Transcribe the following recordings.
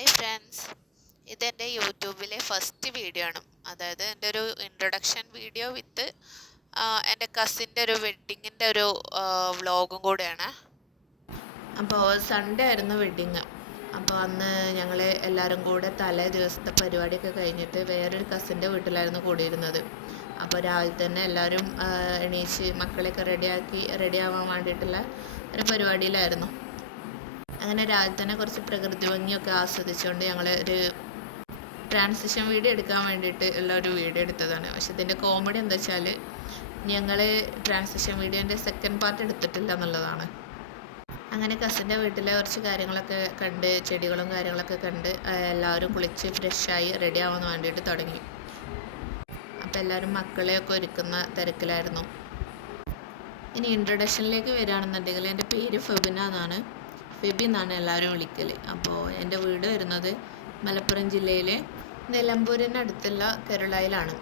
Hi friends, ഇതെൻ്റെ യൂട്യൂബിലെ first video ആണ്. അതായത് എൻ്റെ ഒരു ഇൻട്രൊഡക്ഷൻ വീഡിയോ വിത്ത് എൻ്റെ കസിൻ്റെ ഒരു വെഡ്ഡിങ്ങിൻ്റെ ഒരു വ്ളോഗും കൂടെയാണ്. അപ്പോൾ സൺഡേ ആയിരുന്നു വെഡ്ഡിങ്. അപ്പോൾ അന്ന് ഞങ്ങൾ എല്ലാവരും കൂടെ തലേ ദിവസത്തെ പരിപാടിയൊക്കെ കഴിഞ്ഞിട്ട് വേറൊരു കസിൻ്റെ വീട്ടിലായിരുന്നു കൂടിയിരുന്നത്. അപ്പോൾ രാവിലെ തന്നെ എല്ലാവരും എണീച്ച് മക്കളെയൊക്കെ റെഡിയാവാൻ വേണ്ടിയിട്ടുള്ള ഒരു പരിപാടിയിലായിരുന്നു. അങ്ങനെ രാവിലെ തന്നെ കുറച്ച് പ്രകൃതി ഭംഗിയൊക്കെ ആസ്വദിച്ചുകൊണ്ട് ഞങ്ങൾ ഒരു ട്രാൻസിഷൻ വീഡിയോ എടുക്കാൻ വേണ്ടിയിട്ട് ഉള്ള ഒരു വീഡിയോ എടുത്തതാണ്. പക്ഷെ ഇതിൻ്റെ കോമഡി എന്താ വെച്ചാൽ ഞങ്ങൾ ട്രാൻസിഷൻ വീഡിയോൻ്റെ സെക്കൻഡ് പാർട്ട് എടുത്തിട്ടില്ല എന്നുള്ളതാണ്. അങ്ങനെ കസിൻ്റെ വീട്ടിലെ കുറച്ച് കാര്യങ്ങളൊക്കെ കണ്ട് ചെടികളും കാര്യങ്ങളൊക്കെ കണ്ട് എല്ലാവരും കുളിച്ച് ഫ്രഷായി റെഡി ആവാൻ വേണ്ടിയിട്ട് തുടങ്ങി. അപ്പോൾ എല്ലാവരും മക്കളെയൊക്കെ ഒരുക്കുന്ന തിരക്കിലായിരുന്നു. ഇനി ഇൻട്രൊഡക്ഷനിലേക്ക് വരികയാണെന്നുണ്ടെങ്കിൽ എൻ്റെ പേര് ഫെബിന എന്നാണ്. ഫെബി എന്നാണ് എല്ലാവരും വിളിക്കൽ. അപ്പോൾ എൻ്റെ വീട് വരുന്നത് മലപ്പുറം ജില്ലയിലെ നിലമ്പൂരിനടുത്തുള്ള കരുളായിലാണ്.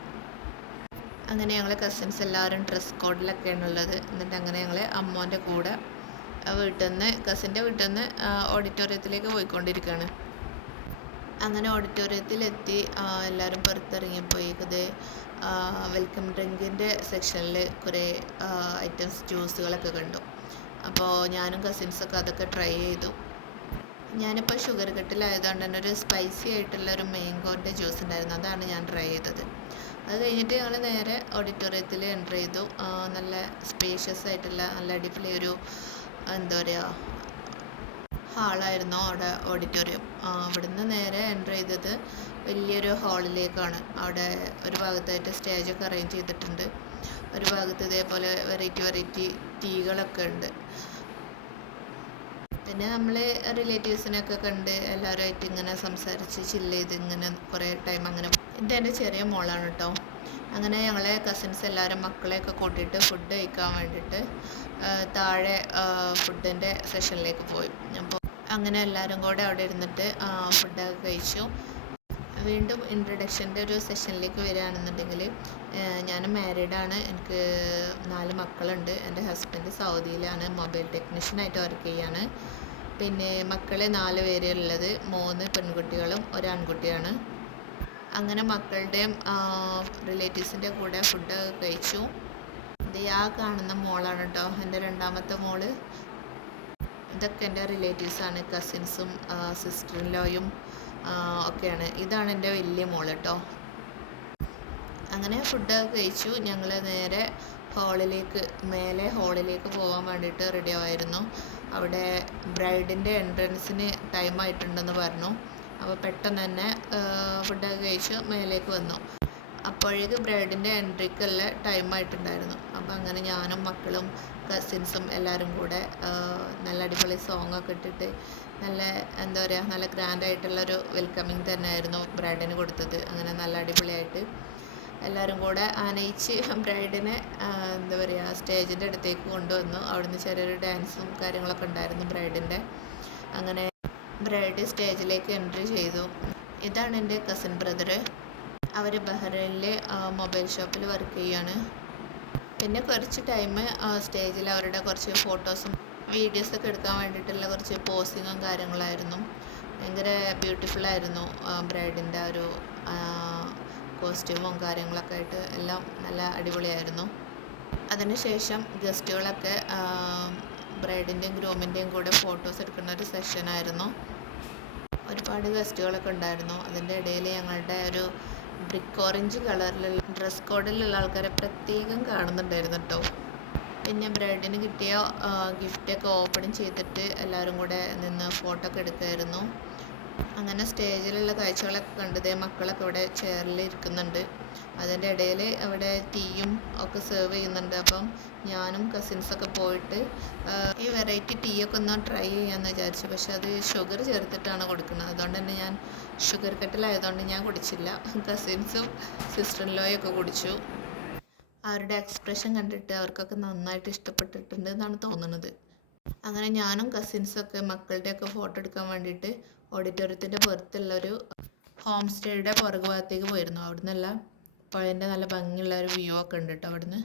അങ്ങനെ ഞങ്ങൾ കസിൻസ് എല്ലാവരും ഡ്രസ് കോഡിലൊക്കെയാണ് ഉള്ളത്. എന്നിട്ട് അങ്ങനെ ഞങ്ങൾ അമ്മോൻ്റെ കൂടെ കസിൻ്റെ വീട്ടിൽ നിന്ന് ഓഡിറ്റോറിയത്തിലേക്ക് പോയിക്കൊണ്ടിരിക്കുകയാണ്. അങ്ങനെ ഓഡിറ്റോറിയത്തിലെത്തി എല്ലാവരും പുറത്തിറങ്ങിപ്പോയി. ഇത് വെൽക്കം ഡ്രിങ്കിൻ്റെ സെക്ഷനിൽ കുറേ ഐറ്റംസ് ജ്യൂസുകളൊക്കെ കണ്ടു. അപ്പോൾ ഞാനും കസിൻസൊക്കെ അതൊക്കെ ട്രൈ ചെയ്തു. ഞാനിപ്പോൾ ഷുഗർ കട്ടിലായതുകൊണ്ട് തന്നെ ഒരു സ്പൈസി ആയിട്ടുള്ള ഒരു മാംഗോൻ്റെ ജ്യൂസ് ഉണ്ടായിരുന്നു, അതാണ് ഞാൻ ട്രൈ ചെയ്തത്. അത് കഴിഞ്ഞിട്ട് ഞങ്ങൾ നേരെ ഓഡിറ്റോറിയത്തിൽ എൻ്റർ ചെയ്തു. നല്ല സ്പേഷ്യസ് ആയിട്ടുള്ള നല്ല അടിപൊളി ഒരു എന്താ പറയുക ഹാളായിരുന്നു അവിടെ ഓഡിറ്റോറിയം. അവിടുന്ന് നേരെ എൻ്റർ ചെയ്തത് വലിയൊരു ഹാളിലേക്കാണ്. അവിടെ ഒരു ഭാഗത്തായിട്ട് സ്റ്റേജൊക്കെ അറേഞ്ച് ചെയ്തിട്ടുണ്ട്. ഒരു ഭാഗത്ത് ഇതേപോലെ വെറൈറ്റി ടീകളൊക്കെ ഉണ്ട്. പിന്നെ നമ്മൾ റിലേറ്റീവ്സിനൊക്കെ കണ്ട് എല്ലാവരുമായിട്ട് ഇങ്ങനെ സംസാരിച്ച് ചില്ല് ചെയ്ത് ഇങ്ങനെ കുറേ ടൈം അങ്ങനെ. ഇതെൻ്റെ ചെറിയ മോളാണ് കേട്ടോ. അങ്ങനെ ഞങ്ങളെ കസിൻസ് എല്ലാവരും മക്കളെയൊക്കെ കൂട്ടിയിട്ട് ഫുഡ് കഴിക്കാൻ വേണ്ടിയിട്ട് താഴെ ഫുഡിൻ്റെ സെഷനിലേക്ക് പോയി. അപ്പോൾ അങ്ങനെ എല്ലാവരും കൂടെ അവിടെ ഇരുന്നിട്ട് ഫുഡൊക്കെ കഴിച്ചു. വീണ്ടും ഇൻട്രൊഡക്ഷൻ്റെ ഒരു സെഷനിലേക്ക് വരികയാണെന്നുണ്ടെങ്കിൽ ഞാൻ മാരീഡാണ്. എനിക്ക് 4 മക്കളുണ്ട്. എൻ്റെ ഹസ്ബൻഡ് സൗദിയിലാണ്, മൊബൈൽ ടെക്നീഷ്യനായിട്ട് വർക്ക് ചെയ്യാണ്. പിന്നെ മക്കൾ 4 പേരുള്ളത്, 3 പെൺകുട്ടികളും 1 ആൺകുട്ടിയാണ്. അങ്ങനെ മക്കളുടെയും റിലേറ്റീവ്സിൻ്റെ കൂടെ ഫുഡ് കഴിച്ചു. ഇത് ആ കാണുന്ന മോളാണ് കേട്ടോ എൻ്റെ രണ്ടാമത്തെ മോള്. ഇതൊക്കെ എൻ്റെ റിലേറ്റീവ്സാണ്, കസിൻസും സിസ്റ്റർ-ഇൻ-ലോയും ഒക്കെയാണ്. ഇതാണ് എൻ്റെ വലിയ മോള് കേട്ടോ. അങ്ങനെ ഫുഡൊക്കെ കഴിച്ചു. ഞങ്ങൾ നേരെ മേലെ ഹാളിലേക്ക് പോകാൻ വേണ്ടിയിട്ട് റെഡി ആവായിരുന്നു. അവിടെ ബ്രൈഡിൻ്റെ എൻട്രൻസിന് ടൈം ആയിട്ടുണ്ടെന്ന് പറഞ്ഞു. അപ്പോൾ പെട്ടെന്ന് തന്നെ ഫുഡൊക്കെ കഴിച്ചു മേലേക്ക് വന്നു. അപ്പോഴേക്ക് ബ്രൈഡിൻ്റെ എൻട്രിക്കുള്ള ടൈം ആയിട്ടുണ്ടായിരുന്നു. അപ്പോൾ അങ്ങനെ ഞാനും മക്കളും കസിൻസും എല്ലാവരും കൂടെ നല്ല അടിപൊളി സോങ്ങൊക്കെ ഇട്ടിട്ട് നല്ല എന്താ പറയുക നല്ല ഗ്രാൻഡായിട്ടുള്ളൊരു വെൽക്കമിങ് തന്നെയായിരുന്നു ബ്രൈഡിന് കൊടുത്തത്. അങ്ങനെ നല്ല അടിപൊളിയായിട്ട് എല്ലാവരും കൂടെ ആനയിച്ച് ബ്രൈഡിനെ എന്താ പറയുക സ്റ്റേജിൻ്റെ അടുത്തേക്ക് കൊണ്ടുവന്നു. അവിടുന്ന് ചെറിയൊരു ഡാൻസും കാര്യങ്ങളൊക്കെ ഉണ്ടായിരുന്നു ബ്രൈഡിൻ്റെ. അങ്ങനെ ബ്രൈഡ് സ്റ്റേജിലേക്ക് എൻട്രി ചെയ്തു. ഇതാണ് എൻ്റെ കസിൻ ബ്രദർ. അവർ ബഹ്റൈനിലെ മൊബൈൽ ഷോപ്പിൽ വർക്ക് ചെയ്യാണ്. പിന്നെ കുറച്ച് ടൈം സ്റ്റേജിൽ അവരുടെ കുറച്ച് ഫോട്ടോസും വീഡിയോസൊക്കെ എടുക്കാൻ വേണ്ടിയിട്ടുള്ള കുറച്ച് പോസിങ്ങും കാര്യങ്ങളായിരുന്നു. ഭയങ്കര ബ്യൂട്ടിഫുള്ളായിരുന്നു ബ്രൈഡിൻ്റെ ഒരു കോസ്റ്റ്യൂമും കാര്യങ്ങളൊക്കെ ആയിട്ട് എല്ലാം നല്ല അടിപൊളിയായിരുന്നു. അതിനുശേഷം ഗസ്റ്റുകളൊക്കെ ബ്രൈഡിൻ്റെയും ഗ്രൂമിൻ്റെയും കൂടെ ഫോട്ടോസ് എടുക്കുന്ന ഒരു സെഷനായിരുന്നു. ഒരുപാട് ഗസ്റ്റുകളൊക്കെ ഉണ്ടായിരുന്നു. അതിൻ്റെ ഇടയിൽ ഞങ്ങളുടെ ഒരു ബ്രിക്ക് ഓറഞ്ച് കളറിലുള്ള ഡ്രസ് കോഡിലുള്ള ആൾക്കാരെ പ്രത്യേകം കാണുന്നുണ്ടായിരുന്നു കേട്ടോ. പിന്നെ ബ്രൈഡിന് കിട്ടിയ ഗിഫ്റ്റൊക്കെ ഓപ്പൺ ചെയ്തിട്ട് എല്ലാവരും കൂടെ നിന്ന് ഫോട്ടോ ഒക്കെ എടുക്കുമായിരുന്നു. അങ്ങനെ സ്റ്റേജിലുള്ള കാഴ്ചകളൊക്കെ കണ്ടതേ മക്കളൊക്കെ ഇവിടെ ചെയറിൽ ഇരിക്കുന്നുണ്ട്. അതിൻ്റെ ഇടയിൽ അവിടെ ടീയും ഒക്കെ സെർവ് ചെയ്യുന്നുണ്ട്. അപ്പം ഞാനും കസിൻസൊക്കെ പോയിട്ട് ഈ വെറൈറ്റി ടീയൊക്കെ ഒന്ന് ട്രൈ ചെയ്യാമെന്ന് വിചാരിച്ചു. പക്ഷെ അത് ഷുഗർ ചേർത്തിട്ടാണ് കൊടുക്കുന്നത്. അതുകൊണ്ട് തന്നെ ഞാൻ ഷുഗർ കട്ടിലായതുകൊണ്ട് ഞാൻ കുടിച്ചില്ല. കസിൻസും സിസ്റ്റർ-ഇൻ-ലോയൊക്കെ കുടിച്ചു. അവരുടെ എക്സ്പ്രഷൻ കണ്ടിട്ട് അവർക്കൊക്കെ നന്നായിട്ട് ഇഷ്ടപ്പെട്ടിട്ടുണ്ട് എന്നാണ് തോന്നുന്നത്. അങ്ങനെ ഞാനും കസിൻസൊക്കെ മക്കളുടെയൊക്കെ ഫോട്ടോ എടുക്കാൻ വേണ്ടിയിട്ട് ഓഡിറ്റോറിയത്തിൻ്റെ പുറത്തുള്ളൊരു ഹോം സ്റ്റേയുടെ പുറകു ഭാഗത്തേക്ക് പോയിരുന്നു. അവിടെ നിന്നല്ല പുഴേൻ്റെ നല്ല ഭംഗിയുള്ള ഒരു വ്യൂ ഒക്കെ ഉണ്ട് കേട്ടോ അവിടുന്ന്.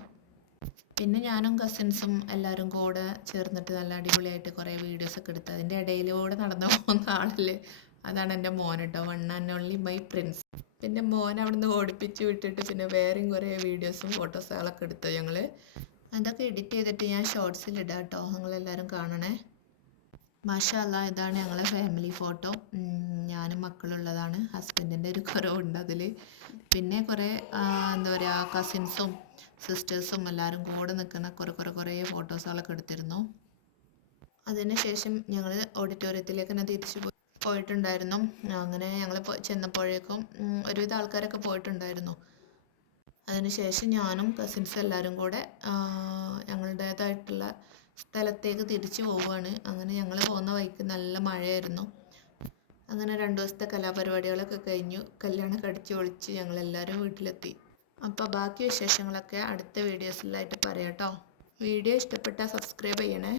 പിന്നെ ഞാനും കസിൻസും എല്ലാവരും കൂടെ ചേർന്നിട്ട് നല്ല അടിപൊളിയായിട്ട് കുറേ വീഡിയോസൊക്കെ എടുത്ത് അതിൻ്റെ ഇടയിലൂടെ നടന്നു പോകുന്ന ആളല്ലേ, അതാണ് എൻ്റെ മോൻ കേട്ടോ, one and only my Prince. പിന്നെ മോൻ അവിടുന്ന് ഓടിപ്പിച്ച് വിട്ടിട്ട് പിന്നെ വേറെയും കുറേ വീഡിയോസും ഫോട്ടോസുകളൊക്കെ എടുത്തു ഞങ്ങൾ. അതൊക്കെ എഡിറ്റ് ചെയ്തിട്ട് ഞാൻ ഷോർട്സിൽ ഇടാം കേട്ടോ, നിങ്ങളെല്ലാവരും കാണണേ. മാഷാ അല്ലാ, ഇതാണ് ഞങ്ങളെ ഫാമിലി ഫോട്ടോ. ഞാനും മക്കളുള്ളതാണ്. ഹസ്ബൻഡിൻ്റെ ഒരു കുറവുണ്ട് അതിൽ. പിന്നെ കുറേ എന്താ പറയുക, കസിൻസും സിസ്റ്റേഴ്സും എല്ലാവരും കൂടെ നിൽക്കുന്ന കുറേ ഫോട്ടോസുകളൊക്കെ എടുത്തിരുന്നു. അതിനുശേഷം ഞങ്ങൾ ഓഡിറ്റോറിയത്തിലേക്ക് തന്നെ തിരിച്ചു പോയിട്ടുണ്ടായിരുന്നു. അങ്ങനെ ഞങ്ങൾ ചെന്നപ്പോഴേക്കും ഒരുവിധ ആൾക്കാരൊക്കെ പോയിട്ടുണ്ടായിരുന്നു. അതിനുശേഷം ഞാനും കസിൻസും എല്ലാവരും കൂടെ ഞങ്ങളുടേതായിട്ടുള്ള സ്ഥലത്തേക്ക് തിരിച്ചു പോവുകയാണ്. അങ്ങനെ ഞങ്ങൾ പോകുന്ന വഴിക്ക് നല്ല മഴയായിരുന്നു. അങ്ങനെ 2 ദിവസത്തെ കലാപരിപാടികളൊക്കെ കഴിഞ്ഞു. കല്യാണമൊക്കെ അടിച്ച് പൊളിച്ച് ഞങ്ങളെല്ലാവരും വീട്ടിലെത്തി. അപ്പോൾ ബാക്കി വിശേഷങ്ങളൊക്കെ അടുത്ത വീഡിയോസിലായിട്ട് പറയാം കേട്ടോ. വീഡിയോ ഇഷ്ടപ്പെട്ടാൽ സബ്സ്ക്രൈബ് ചെയ്യണേ.